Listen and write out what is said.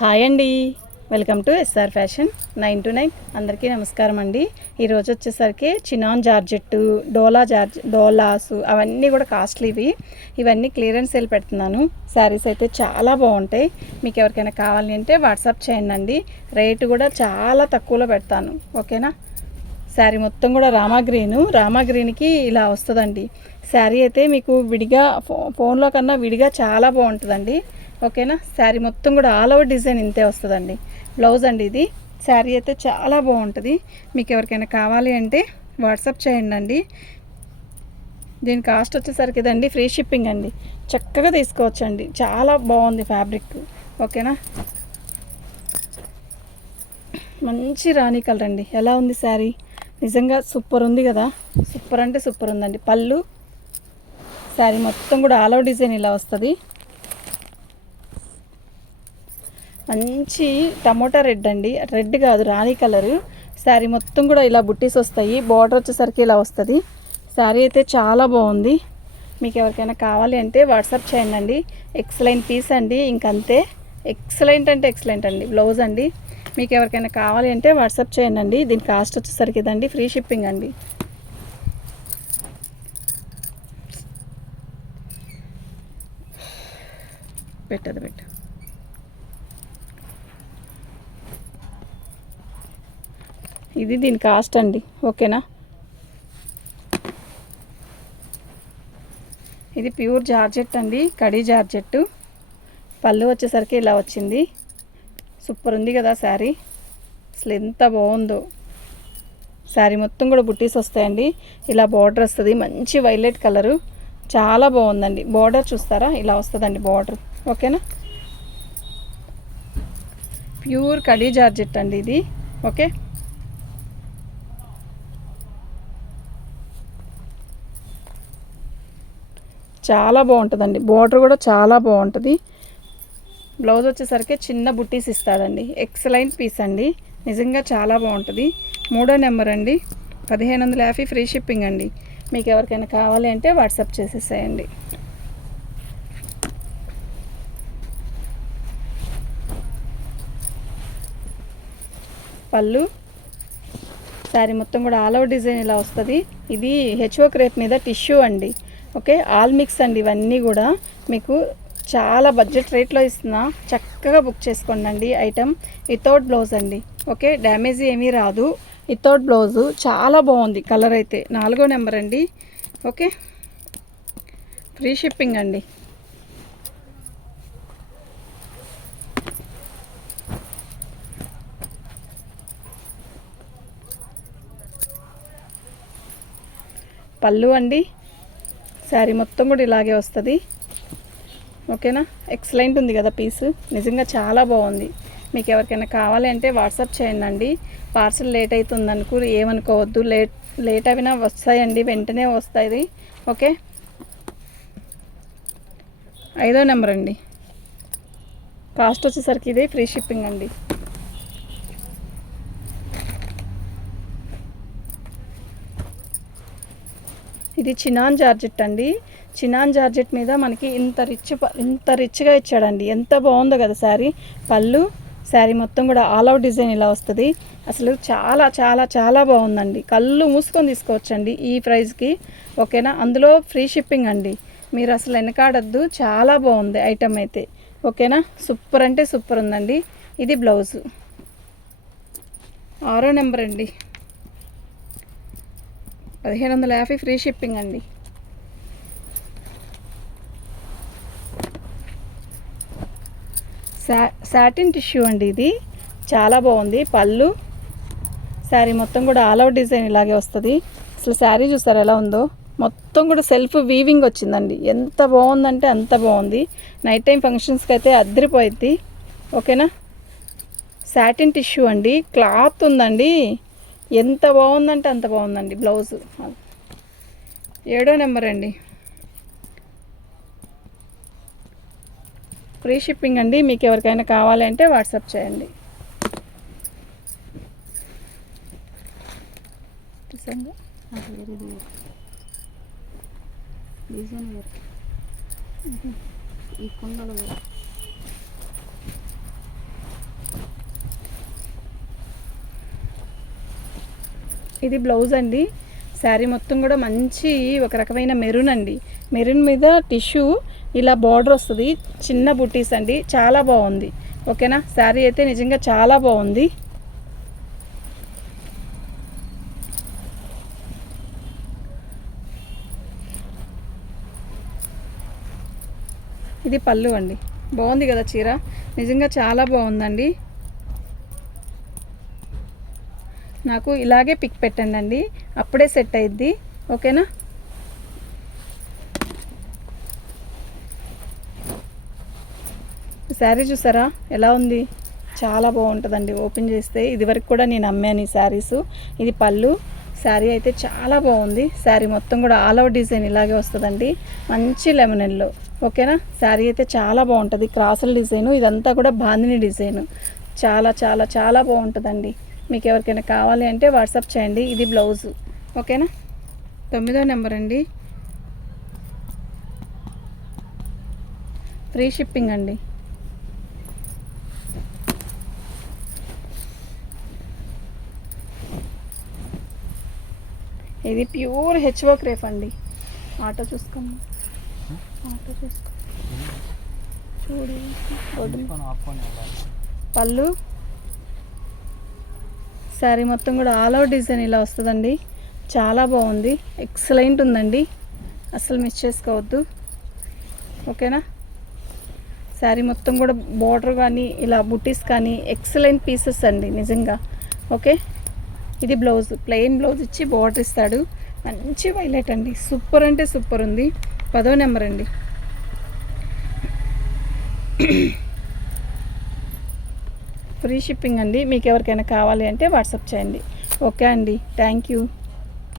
Hi అండి, welcome to SR fashion 9 to 9. అందరికీ నమస్కారం అండి. ఈరోజు వచ్చేసరికి చినాన్ జార్జెట్టు, డోలాసు అవన్నీ కూడా కాస్ట్లీవి. ఇవన్నీ క్లియరెన్స్ సేల్ పెడుతున్నాను. శారీస్ అయితే చాలా బాగుంటాయి. మీకు ఎవరికైనా కావాలి అంటే వాట్సాప్ చేయండి. రేటు కూడా చాలా తక్కువలో పెడతాను, ఓకేనా. శారీ మొత్తం కూడా రామా గ్రీన్కి ఇలా వస్తుందండి. శారీ అయితే మీకు విడిగా ఫోన్లో కన్నా విడిగా చాలా బాగుంటుందండి, ఓకేనా. శారీ మొత్తం కూడా ఆల్ ఓవర్ డిజైన్ ఇంతే వస్తుందండి. బ్లౌజ్ అండి ఇది. శారీ అయితే చాలా బాగుంటుంది. మీకు ఎవరికైనా కావాలి అంటే వాట్సాప్ చేయండి. దీని కాస్ట్ వచ్చేసరికి ఇదండి, ఫ్రీ షిప్పింగ్ అండి. చక్కగా తీసుకోవచ్చండి, చాలా బాగుంది ఫ్యాబ్రిక్, ఓకేనా. మంచి రాణి కలర్ అండి. ఎలా ఉంది శారీ? నిజంగా సూపర్ ఉంది కదా, సూపర్ అంటే సూపర్ ఉందండి. పళ్ళు, శారీ మొత్తం కూడా ఆల్ ఓవర్ డిజైన్ ఇలా వస్తుంది. మంచి టమోటా రెడ్ అండి, రెడ్ కాదు రాణి కలరు. శారీ మొత్తం కూడా ఇలా బుట్టీస్ వస్తాయి. బార్డర్ వచ్చేసరికి ఇలా వస్తుంది. శారీ అయితే చాలా బాగుంది. మీకు ఎవరికైనా కావాలి అంటే వాట్సాప్ చేయండి. ఎక్సలెంట్ పీస్ అండి, ఇంకంతే. ఎక్సలెంట్ అంటే ఎక్సలెంట్ అండి. బ్లౌజ్ అండి. మీకు ఎవరికైనా కావాలి అంటే వాట్సాప్ చేయండి. దీని కాస్ట్ వచ్చేసరికి ఇదండి, ఫ్రీ షిప్పింగ్ అండి. పెట్టు ఇది దీని కాస్ట్ అండి, ఓకేనా. ఇది ప్యూర్ జార్జెట్ అండి, కడీ జార్జెట్టు. పళ్ళు వచ్చేసరికి ఇలా వచ్చింది. సూపర్ ఉంది కదా శారీ, అసలు ఎంత బాగుందో. శారీ మొత్తం కూడా బుట్టీస్ వస్తాయండి. ఇలా బార్డర్ వస్తుంది, మంచి వైలెట్ కలరు, చాలా బాగుందండి. బార్డర్ చూస్తారా, ఇలా వస్తుందండి బార్డర్, ఓకేనా. ప్యూర్ కడీ జార్జెట్ అండి ఇది, ఓకే. చాలా బాగుంటుందండి. బార్డర్ కూడా చాలా బాగుంటుంది. బ్లౌజ్ వచ్చేసరికి చిన్న బుట్టీస్ ఇస్తాడండి. ఎక్సలెంట్ పీస్ అండి, నిజంగా చాలా బాగుంటుంది. 3వ నెంబర్ అండి, 1550 ఫ్రీ షిప్పింగ్ అండి. మీకు ఎవరికైనా కావాలి అంటే వాట్సాప్ చేసేసేయండి. పళ్ళు, శారీ మొత్తం కూడా ఆల్ ఓవర్ డిజైన్ ఇలా వస్తుంది. ఇది హెచ్ఓ క్రేప్ మీద టిష్యూ అండి, ఓకే. ఆల్ మిక్స్ అండి. ఇవన్నీ కూడా మీకు చాలా బడ్జెట్ రేట్లో ఇస్తున్నా, చక్కగా బుక్ చేసుకోండి. ఐటమ్ వితౌట్ బ్లౌజ్ అండి, ఓకే. డ్యామేజ్ ఏమీ రాదు. వితౌట్ బ్లౌజు చాలా బాగుంది. కలర్ అయితే 4వ నెంబర్ అండి, ఓకే. ఫ్రీ షిప్పింగ్ అండి. పళ్ళు అండి, శారీ మొత్తం కూడా ఇలాగే వస్తుంది, ఓకేనా. ఎక్సలెంట్ ఉంది కదా పీసు, నిజంగా చాలా బాగుంది. మీకు ఎవరికైనా కావాలి అంటే వాట్సాప్ చేయండి. పార్సల్ లేట్ అవుతుంది ఏమనుకోవద్దు. లేట్ అయినా వస్తాయండి, వెంటనే వస్తాయి, ఓకే. 5వ నెంబర్ అండి. కాస్ట్ వచ్చేసరికి ఇది ఫ్రీ షిప్పింగ్ అండి. ఇది చినాన్ జార్జెట్ అండి. చినాన్ జార్జెట్ మీద మనకి ఇంత రిచ్గా ఇచ్చాడండి. ఎంత బాగుందో కదా శారీ. పళ్ళు, శారీ మొత్తం కూడా ఆల్ అవుట్ డిజైన్ ఇలా వస్తుంది. అసలు చాలా చాలా చాలా బాగుందండి. కళ్ళు మూసుకొని తీసుకోవచ్చండి ఈ ప్రైస్కి, ఓకేనా. అందులో ఫ్రీ షిప్పింగ్ అండి. మీరు అసలు వెనకాడద్దు, చాలా బాగుంది ఐటమ్ అయితే, ఓకేనా. సూపర్ అంటే సూపర్ ఉందండి. ఇది బ్లౌజు. 6వ నెంబర్ అండి, 1550 ఫ్రీ షిప్పింగ్ అండి. సాటిన్ టిష్యూ అండి ఇది, చాలా బాగుంది. పళ్ళు, శారీ మొత్తం కూడా ఆల్ అవుట్ డిజైన్ ఇలాగే వస్తుంది. అసలు శారీ చూసారు ఎలా ఉందో, మొత్తం కూడా సెల్ఫ్ వీవింగ్ వచ్చిందండి. ఎంత బాగుందంటే అంత బాగుంది. నైట్ టైం ఫంక్షన్స్కి అయితే అద్దరిపోయిద్ది, ఓకేనా. సాటిన్ టిష్యూ అండి, క్లాత్ ఉందండి. ఎంత బాగుందంటే అంత బాగుందండి. బ్లౌజు 7వ నెంబర్ అండి, ఫ్రీ షిప్పింగ్ అండి. మీకు ఎవరికైనా కావాలి అంటే వాట్సాప్ చేయండి. ఈ కొండలు ఇది బ్లౌజ్ అండి. శారీ మొత్తం కూడా మంచి ఒక రకమైన మెరూన్ అండి. మెరూన్ మీద టిష్యూ ఇలా బార్డర్ వస్తుంది, చిన్న బుటీస్ అండి, చాలా బాగుంది. ఓకేనా, శారీ అయితే నిజంగా చాలా బాగుంది. ఇది పళ్ళు అండి. బాగుంది కదా చీర, నిజంగా చాలా బాగుందండి. నాకు ఇలాగే పిక్ పెట్టండి అండి, అప్పుడే సెట్ అయ్యిద్ది. ఓకేనా, శారీ చూసారా ఎలా ఉంది, చాలా బాగుంటుందండి. ఓపెన్ చేస్తే ఇదివరకు కూడా నేను అమ్మాను ఈ శారీస్. ఇది పళ్ళు, శారీ అయితే చాలా బాగుంది. శారీ మొత్తం కూడా ఆల్ ఓవర్ డిజైన్ ఇలాగే వస్తుందండి, మంచి లెమన్ ఎల్లో. ఓకేనా, శారీ అయితే చాలా బాగుంటుంది. క్రాసుల డిజైను, ఇదంతా కూడా బాందిని డిజైను, చాలా చాలా చాలా బాగుంటుందండి. మీకు ఎవరికైనా కావాలి అంటే వాట్సాప్ చేయండి. ఇది బ్లౌజు. ఓకేనా, 9వ నెంబర్ అండి. ఫ్రీ షిప్పింగ్ అండి. ఇది ప్యూర్ హెచ్ఓ క్రేప్ అండి. ఆటో చూసుకోండి, ఆటో చూసుకో, చూడు పళ్ళు, శారీ మొత్తం కూడా ఆల్ ఓవర్ డిజైన్ ఇలా వస్తుందండి, చాలా బాగుంది. ఎక్సలెంట్ ఉందండి, అసలు మిస్ చేసుకోవద్దు. ఓకేనా, శారీ మొత్తం కూడా బార్డర్ కానీ ఇలా బుట్టీస్ కానీ ఎక్సలెంట్ పీసెస్ అండి నిజంగా. ఓకే, ఇది బ్లౌజ్, ప్లెయిన్ బ్లౌజ్ ఇచ్చి బార్డర్ ఇస్తాడు. మంచి వైలెట్ అండి, సూపర్ అంటే సూపర్ ఉంది. 10వ నెంబర్ అండి. ఫ్రీ షిప్పింగ్ అండి. మీకు ఎవరికైనా కావాలి అంటే వాట్సాప్ చేయండి. ఓకే అండి, థ్యాంక్ యూ.